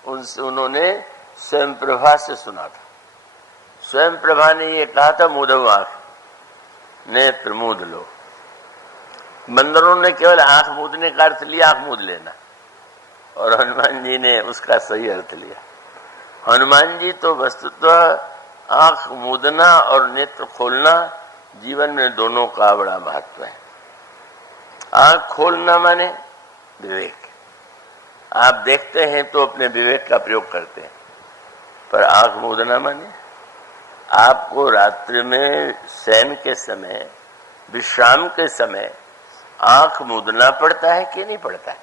उन्होंने स्वयं प्रभा से सुना था। स्वयं प्रभा ने ये कहा था, मूढ़ आंख नेत्र मूंद लो। बंदरों ने केवल आंख मूंदने का अर्थ लिया, आंख मूंद लेना, और हनुमान जी ने उसका सही अर्थ लिया। हनुमान जी तो वस्तुतः आंख मूंदना और नेत्र खोलना जीवन में दोनों का बड़ा महत्व है। आंख खोलना माने विवेक। आप देखते हैं तो अपने विवेक का प्रयोग करते हैं, पर आंख मूंदना माने आपको रात्रि में शयन के समय, विश्राम के समय आंख मूंदना पड़ता है कि नहीं पड़ता है।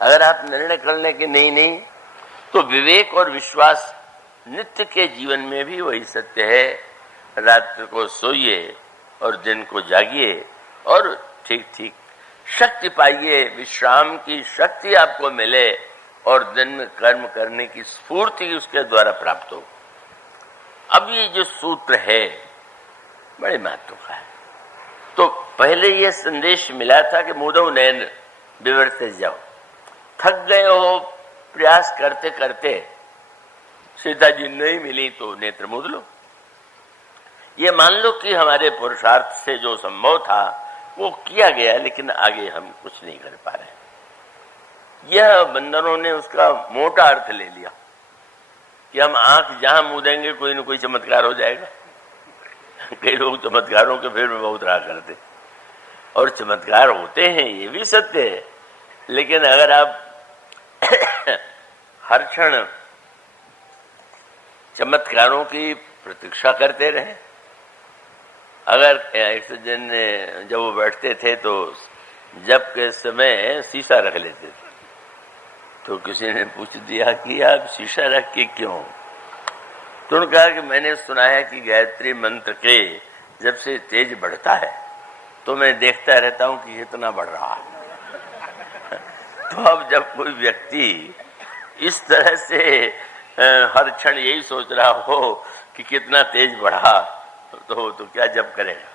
अगर आप निर्णय कर लें कि नहीं, तो विवेक और विश्वास नित्य के जीवन में भी वही सत्य है। रात्रि को सोइए और दिन को जागिए और ठीक शक्ति पाइए, विश्राम की शक्ति आपको मिले और दिन में कर्म करने की स्फूर्ति उसके द्वारा प्राप्त हो। अब ये जो सूत्र है बड़े महत्व का है। तो पहले ये संदेश मिला था कि मुदो नैन विवर्ते जाओ, थक गए हो प्रयास करते करते, सीता जी नहीं मिली तो नेत्र मूंद लो। ये मान लो कि हमारे पुरुषार्थ से जो संभव था वो किया गया, लेकिन आगे हम कुछ नहीं कर पा रहे। यह बंदरों ने उसका मोटा अर्थ ले लिया कि हम आंख जहां मूंदेंगे कोई न कोई चमत्कार हो जाएगा। कई लोग चमत्कारों के फेर में बहुत रहा करते, और चमत्कार होते हैं, ये भी सत्य है। लेकिन अगर आप हर क्षण चमत्कारों की प्रतीक्षा करते रहे, अगर एक दिन जब वो बैठते थे तो जब के समय शीशा रख लेते थे, तो किसी ने पूछ दिया कि आप शीशा रख के क्यों? तो उन्होंने कहा कि मैंने सुना है कि गायत्री मंत्र के जब से तेज बढ़ता है तो मैं देखता रहता हूं कि कितना बढ़ रहा है। तो अब जब कोई व्यक्ति इस तरह से हर क्षण यही सोच रहा हो कि कितना तेज बढ़ा, तो क्या जब करेगा।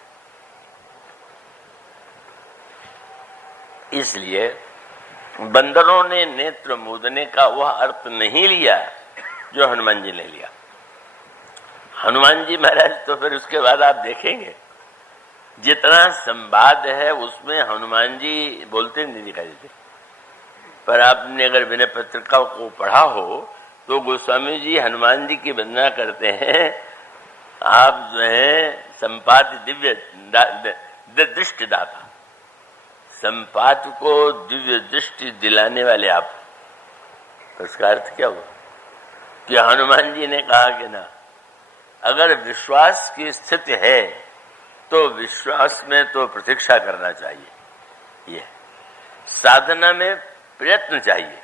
इसलिए बंदरों ने नेत्र मूंदने का वह अर्थ नहीं लिया जो हनुमान जी ने लिया। हनुमान जी महाराज तो फिर उसके बाद आप देखेंगे जितना संवाद है उसमें हनुमान जी बोलते नहीं दिखाई देते। पर आपने अगर विनय पत्रिका को पढ़ा हो तो गोस्वामी जी हनुमान जी की वंदना करते हैं। आप जो है संपाद दिव्य दृष्टि दाता, संपाद को दिव्य दृष्टि दिलाने वाले आप। उसका अर्थ क्या हुआ कि हनुमान जी ने कहा कि ना, अगर विश्वास की स्थिति है तो विश्वास में तो प्रतीक्षा करना चाहिए। ये साधना में प्रयत्न चाहिए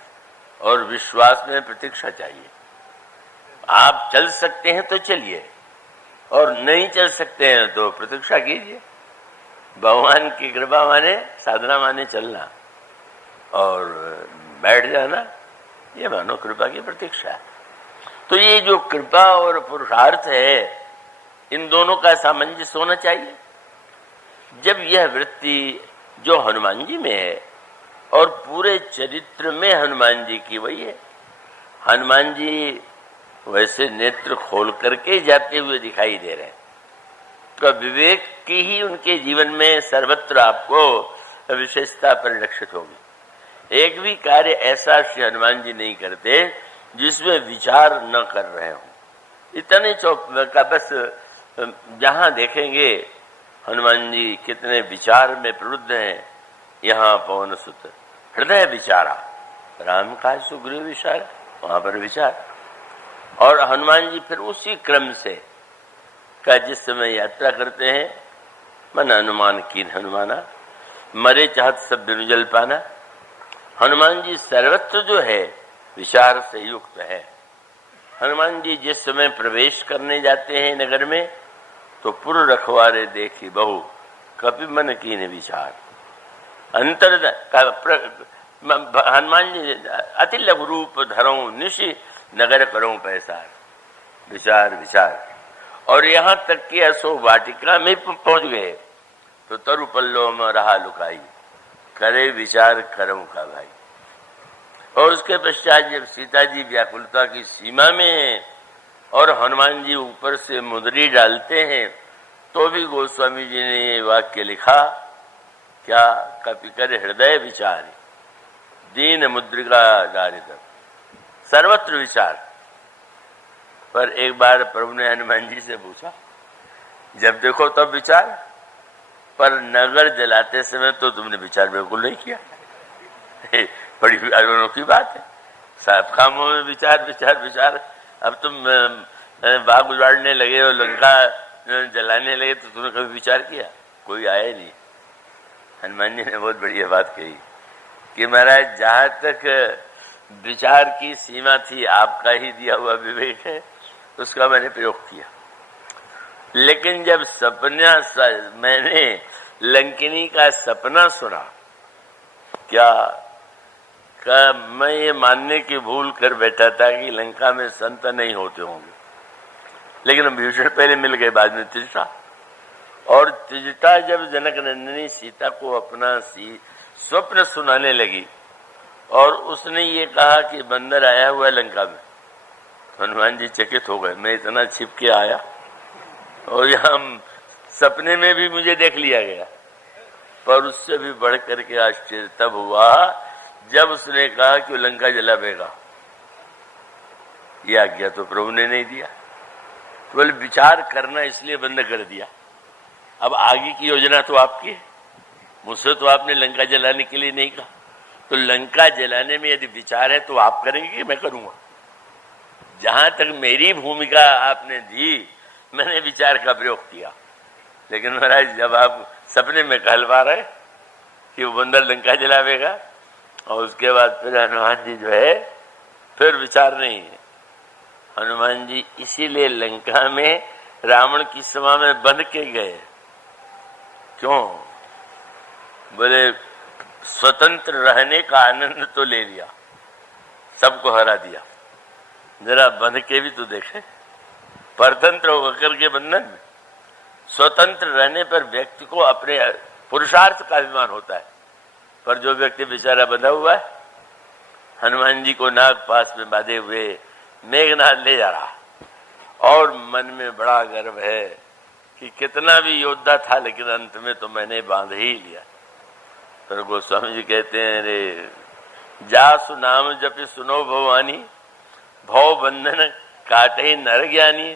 और विश्वास में प्रतीक्षा चाहिए। आप चल सकते हैं तो चलिए और नहीं चल सकते हैं तो प्रतीक्षा कीजिए। भगवान की कृपा माने साधना माने चलना और बैठ जाना, ये मानो कृपा की प्रतीक्षा है। तो ये जो कृपा और पुरुषार्थ है, इन दोनों का सामंजस्य होना चाहिए। जब यह वृत्ति जो हनुमान जी में है और पूरे चरित्र में हनुमान जी की वही है। हनुमान जी वैसे नेत्र खोल करके जाते हुए दिखाई दे रहे हैं, तो विवेक की ही उनके जीवन में सर्वत्र आपको विशेषता परिलक्षित होगी। एक भी कार्य ऐसा श्री हनुमान जी नहीं करते जिसमें विचार न कर रहे हो। इतने चौक का बस जहां देखेंगे हनुमान जी कितने विचार में प्रवृत्त हैं। यहाँ पवन सुत हृदय विचारा, राम का सुग्रीव विचार, वहां पर विचार। और हनुमान जी फिर उसी क्रम से का जिस समय यात्रा करते हैं, मन हनुमान कीन हनुमाना, मरे चाहत सब बिनु जल पाना। हनुमान जी सर्वत्र जो है विचार से युक्त है। हनुमान जी जिस समय प्रवेश करने जाते हैं नगर में, तो पुर रखवारे देखी बहु कपि मन कीन विचार। अंतर हनुमान जी अति लघु रूप धरो निशि नगर करो पैसार, विचार विचार। और यहाँ तक कि अशोक वाटिका में पहुंच गए तो तरु पल्लो में रहा लुकाई, करे विचार करम का भाई। और उसके पश्चात जब सीता जी व्याकुलता की सीमा में है और हनुमान जी ऊपर से मुद्री डालते हैं, तो भी गोस्वामी जी ने ये वाक्य लिखा, क्या कपि कर हृदय विचार दीन मुद्रिका डारित, सर्वत्र विचार। पर एक बार प्रभु ने हनुमान जी से पूछा, जब देखो तब विचार, पर नगर जलाते समय तो तुमने विचार बिल्कुल नहीं किया। बड़ी अनोखी बात है, सब कामों में विचार विचार विचार। अब तुम बाग उजाड़ने लगे और लंका जलाने लगे तो तुमने कभी विचार किया? कोई आया नहीं। हनुमान जी ने बहुत बढ़िया बात कही कि महाराज जहां तक विचार की सीमा थी, आपका ही दिया हुआ विवेक है, उसका मैंने प्रयोग किया। लेकिन जब सपना मैंने लंकिनी का सपना सुना, क्या मैं ये मानने की भूल कर बैठा था कि लंका में संत नहीं होते होंगे। लेकिन विभीषण पहले मिल गए, बाद में त्रिजटा। और त्रिजटा जब जनक नंदिनी सीता को अपना स्वप्न सुनाने लगी और उसने ये कहा कि बंदर आया हुआ है लंका में, हनुमान जी चकित हो गए। मैं इतना छिप के आया और यहाँ सपने में भी मुझे देख लिया गया। पर उससे भी बढ़ करके आश्चर्य तब हुआ जब उसने कहा कि वो लंका जलावेगा। ये आज्ञा तो प्रभु ने नहीं दिया, केवल विचार करना इसलिए बंद कर दिया। अब आगे की योजना तो आपकी है, मुझसे तो आपने लंका जलाने के लिए नहीं कहा। तो लंका जलाने में यदि विचार है तो आप करेंगे कि मैं करूंगा? जहां तक मेरी भूमिका आपने दी, मैंने विचार का प्रयोग किया। लेकिन महाराज जब आप सपने में कहलवा रहे कि वो बंदर लंका जलावेगा और उसके बाद फिर हनुमान जी जो है फिर विचार नहीं है। हनुमान जी इसीलिए लंका में रावण की सभा में बंध के गए। क्यों? बोले स्वतंत्र रहने का आनंद तो ले लिया, सबको हरा दिया, जरा बंध के भी तो देखे। परतंत्र होकर के बंधन में, स्वतंत्र रहने पर व्यक्ति को अपने पुरुषार्थ का अभिमान होता है। पर जो व्यक्ति बेचारा बंधा हुआ है, हनुमान जी को नाग पास में बांधे हुए मेघनाथ ले जा रहा और मन में बड़ा गर्व है कि कितना भी योद्धा था लेकिन अंत में तो मैंने बांध ही लिया। तो गोस्वामी जी कहते हैं, रे जासु नाम जपि सुनो भवानी, भव बंधन काटे नर ज्ञानी,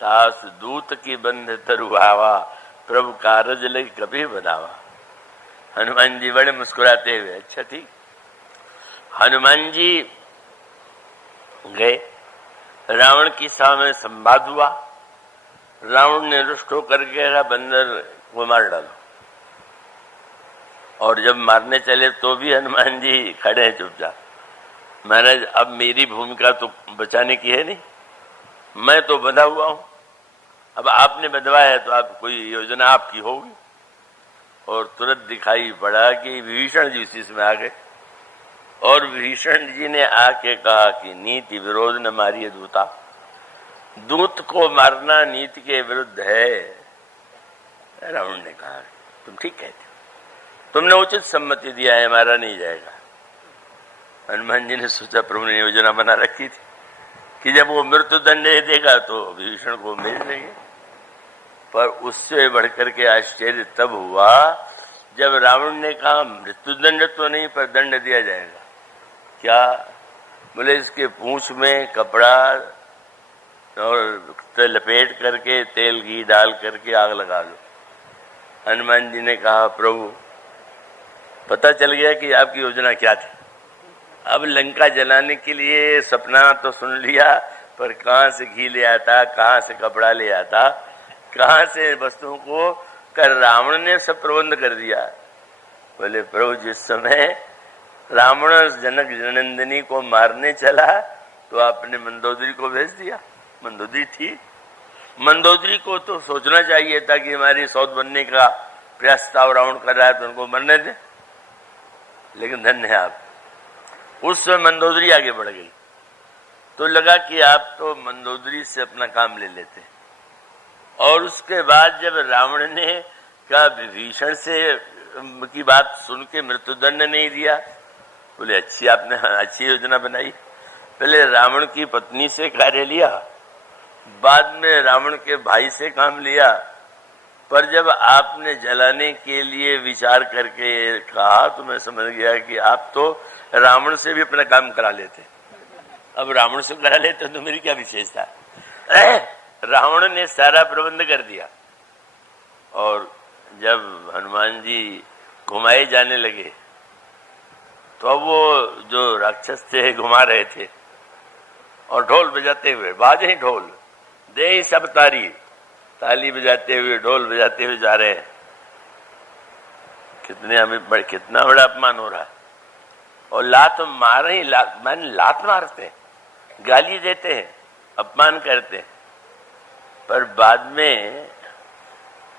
तास दूत की बंध तरुआवा, प्रभु कारज लग कभी बनावा। हनुमान जी बड़े मुस्कुराते हुए, अच्छा ठीक। हनुमान जी गए, रावण की सामने संवाद हुआ। रावण ने रुष्ट होकर कहा बंदर को मार डालो, और जब मारने चले तो भी हनुमान जी खड़े हैं चुपचाप। महाराज अब मेरी भूमिका तो बचाने की है नहीं, मैं तो बंधा हुआ हूं, अब आपने बंधवाया तो आप कोई योजना आपकी होगी। और तुरंत दिखाई पड़ा कि विभीषण जी उसी में आ गए, और विभीषण जी ने आके कहा कि नीति विरोध न मारिए दूता, दूत को मारना नीति के विरुद्ध है। रावण ने कहा तुम ठीक कहते हो, तुमने उचित सम्मति दिया है, मारा नहीं जाएगा। हनुमान जी ने सोचा प्रभु ने योजना बना रखी थी कि जब वो मृत्यु दंड देगा तो विभीषण को भेज देंगे। पर उससे बढ़कर के आश्चर्य तब हुआ जब रावण ने कहा मृत्यु दंड तो नहीं पर दंड दिया जाएगा। क्या? बोले इसके पूंछ में कपड़ा और लपेट करके तेल घी डाल करके आग लगा लो। हनुमान जी ने कहा प्रभु पता चल गया कि आपकी योजना क्या थी। अब लंका जलाने के लिए सपना तो सुन लिया, पर कहां से घी ले आता, कहां से कपड़ा ले आता, कहां से वस्तुओं को कर रावण ने सब प्रबंध कर दिया। बोले प्रभु जिस समय रावण जनक जननंदिनी को मारने चला तो आपने मंदोदरी को भेज दिया। मंदोदरी थी, मंदोदरी को तो सोचना चाहिए था कि हमारी सौत बनने का प्रस्ताव रावण कर रहा है तो उनको मरने दे, लेकिन धन्य है आप, उस समय मंदोदरी आगे बढ़ गई। तो लगा कि आप तो मंदोदरी से अपना काम ले लेते। और उसके बाद जब रावण ने कहा विभीषण से की बात सुन के मृत्युदंड नहीं दिया, बोले अच्छी आपने अच्छी योजना बनाई। पहले रावण की पत्नी से कार्य लिया, बाद में रावण के भाई से काम लिया, पर जब आपने जलाने के लिए विचार करके कहा तो मैं समझ गया कि आप तो रावण से भी अपना काम करा लेते। अब रावण से करा लेते तो मेरी क्या विशेषता। रावण ने सारा प्रबंध कर दिया, और जब हनुमान जी घुमाए जाने लगे तो अब वो जो राक्षस थे घुमा रहे थे और ढोल बजाते हुए, बाजे ढोल दे सब तारी, ताली बजाते हुए ढोल बजाते हुए जा रहे हैं। कितना बड़ा अपमान हो रहा है। और लात मार ही लात मारते हैं, गाली देते हैं, अपमान करते हैं। पर बाद में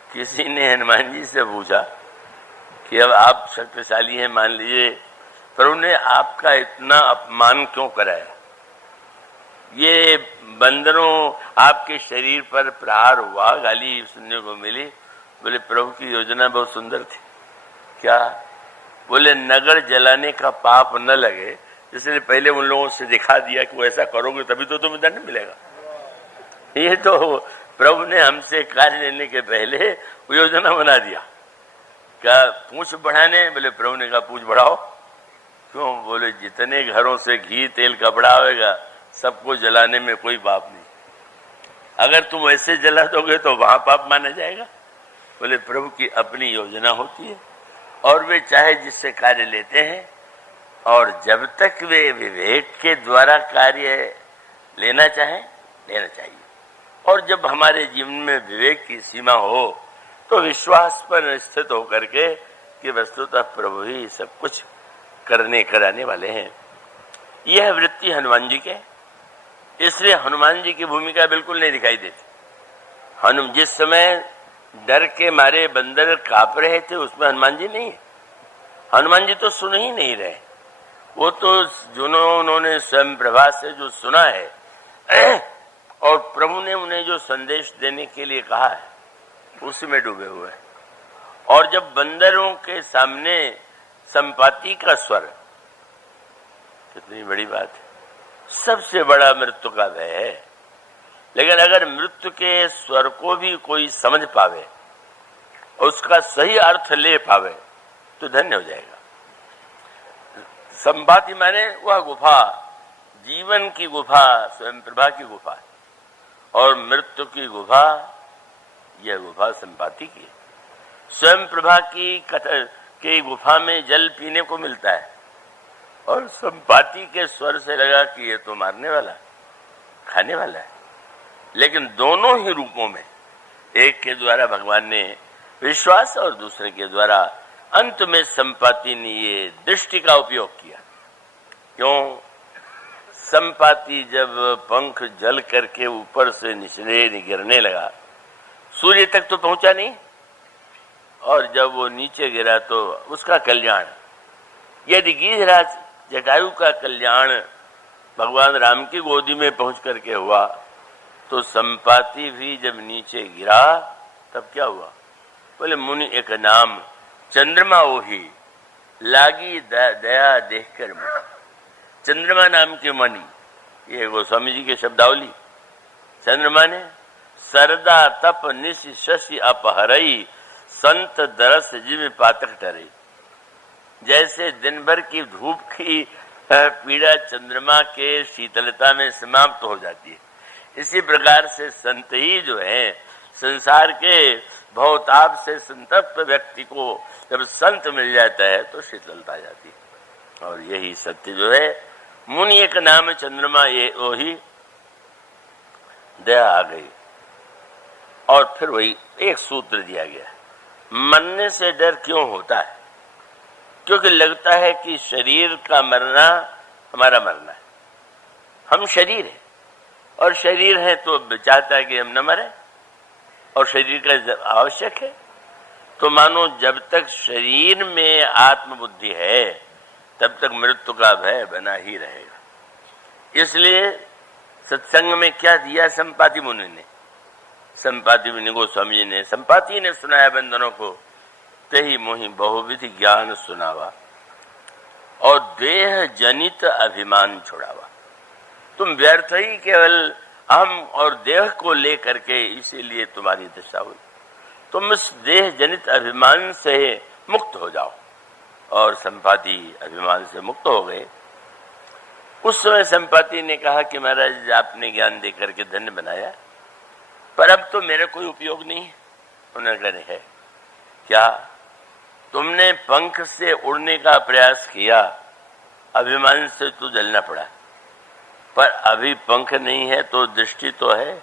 किसी ने हनुमान जी से पूछा कि अब आप शक्तिशाली हैं मान लीजिए, पर उन्हें आपका इतना अपमान क्यों कराया? ये बंदरों आपके शरीर पर प्रहार हुआ, गाली सुनने को मिली। बोले प्रभु की योजना बहुत सुंदर थी। क्या? बोले नगर जलाने का पाप न लगे इसलिए पहले उन लोगों से दिखा दिया कि वो ऐसा करोगे तभी तो तुम्हें दंड मिलेगा। ये तो प्रभु ने हमसे कार्य लेने के पहले वो योजना बना दिया। क्या पूंछ बढ़ाने? बोले प्रभु ने कहा पूंछ बढ़ाओ। क्यों? बोले जितने घरों से घी तेल कपड़ा आएगा सबको जलाने में कोई पाप नहीं, अगर तुम ऐसे जला दोगे तो वहां पाप माना जाएगा। बोले प्रभु की अपनी योजना होती है और वे चाहे जिससे कार्य लेते हैं, और जब तक वे विवेक के द्वारा कार्य लेना चाहे लेना चाहिए। और जब हमारे जीवन में विवेक की सीमा हो तो विश्वास पर स्थित होकर के कि वस्तुतः प्रभु ही सब कुछ करने कराने वाले हैं। यह वृत्ति हनुमान जी के, इसलिए हनुमान जी की भूमिका बिल्कुल नहीं दिखाई देती। जिस समय डर के मारे बंदर कांप रहे थे उसमें हनुमान जी नहीं है। हनुमान जी तो सुन ही नहीं रहे, वो तो उन्होंने स्वयं प्रभा से जो सुना है और प्रभु ने उन्हें जो संदेश देने के लिए कहा है उसी में डूबे हुए हैं। और जब बंदरों के सामने संपाति का स्वर, कितनी बड़ी बात है, सबसे बड़ा मृत्यु का भय है। लेकिन अगर मृत्यु के स्वर को भी कोई समझ पावे और उसका सही अर्थ ले पावे तो धन्य हो जाएगा। संपाति माने वह गुफा, जीवन की गुफा, स्वयं प्रभा की गुफा, और मृत्यु की गुफा, यह गुफा संपाति की। स्वयं प्रभा की गुफा में जल पीने को मिलता है और संपाति के स्वर से लगा कि ये तो मारने वाला, खाने वाला है। लेकिन दोनों ही रूपों में, एक के द्वारा भगवान ने विश्वास और दूसरे के द्वारा अंत में संपाति ने ये दृष्टि का उपयोग किया। क्यों? संपाति जब पंख जल करके ऊपर से नीचे गिरने लगा, सूर्य तक तो पहुंचा नहीं, और जब वो नीचे गिरा तो उसका कल्याण, यदि गिरिराज जटायु का कल्याण भगवान राम की गोदी में पहुंच करके हुआ, तो संपाति भी जब नीचे गिरा तब क्या हुआ? बोले मुनि एक नाम चंद्रमा ओही, लागी दया देखकर मुझे। चंद्रमा नाम के मणि, ये गोस्वामी जी के शब्दावली। चंद्रमा ने सरदा तप निश शशि अपहरई, संत दरस जिम पातक टरई। जैसे दिन भर की धूप की पीड़ा चंद्रमा के शीतलता में समाप्त हो जाती है, इसी प्रकार से संत ही जो है संसार के भवताप से संतप्त व्यक्ति को जब संत मिल जाता है तो शीतलता आ जाती है। और यही सत्य जो है, मुनि एक नाम चंद्रमा, ये वही दया आ गई। और फिर वही एक सूत्र दिया गया, मरने से डर क्यों होता है? क्योंकि लगता है कि शरीर का मरना हमारा मरना है। हम शरीर है और शरीर है तो चाहता है कि हम न मरे, और शरीर का आवश्यक है। तो मानो जब तक शरीर में आत्मबुद्धि है तब तक मृत्यु का भय बना ही रहेगा। इसलिए सत्संग में क्या दिया संपाति मुनि ने? संपाति मुनि गोस्वामी जी ने, संपाति ने सुनाया बंदनों को, तेहि मोहि बहुविधि ज्ञान सुनावा और देह जनित अभिमान छुड़ावा। तुम व्यर्थ ही केवल अहम और देह को लेकर के इसीलिए तुम्हारी दशा हुई। तुम इस देह जनित अभिमान से मुक्त हो जाओ। और संपाति अभिमान से मुक्त हो गए। उस समय संपाति ने कहा कि महाराज आपने ज्ञान देकर के धन्य बनाया, पर अब तो मेरा कोई उपयोग नहीं है। उन्होंने कहा है क्या? तुमने पंख से उड़ने का प्रयास किया, अभिमान से तो जलना पड़ा, पर अभी पंख नहीं है तो दृष्टि तो है।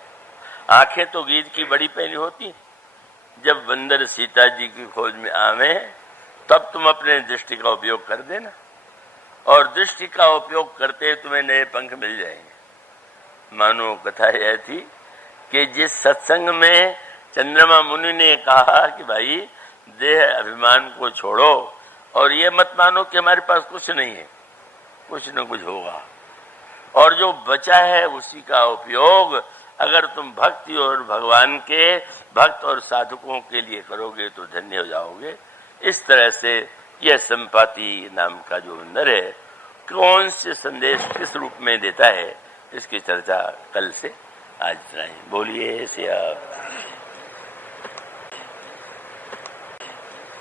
आंखें तो गीत की बड़ी पहली होती। जब बंदर सीता जी की खोज में आवे तब तुम अपने दृष्टि का उपयोग कर देना, और दृष्टि का उपयोग करते तुम्हें नए पंख मिल जाएंगे। मानो कथा यह थी कि जिस सत्संग में चंद्रमा मुनि ने कहा कि भाई देह अभिमान को छोड़ो और ये मत मानो कि हमारे पास कुछ नहीं है, कुछ न कुछ होगा, और जो बचा है उसी का उपयोग अगर तुम भक्ति और भगवान के भक्त और साधकों के लिए करोगे तो धन्य हो जाओगे। इस तरह से यह संपाति नाम का जो बंदर है कौन से संदेश किस रूप में देता है, इसकी चर्चा कल से आज सुनाई। बोलिए सिया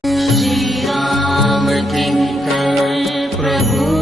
श्री राम किंकर प्रभु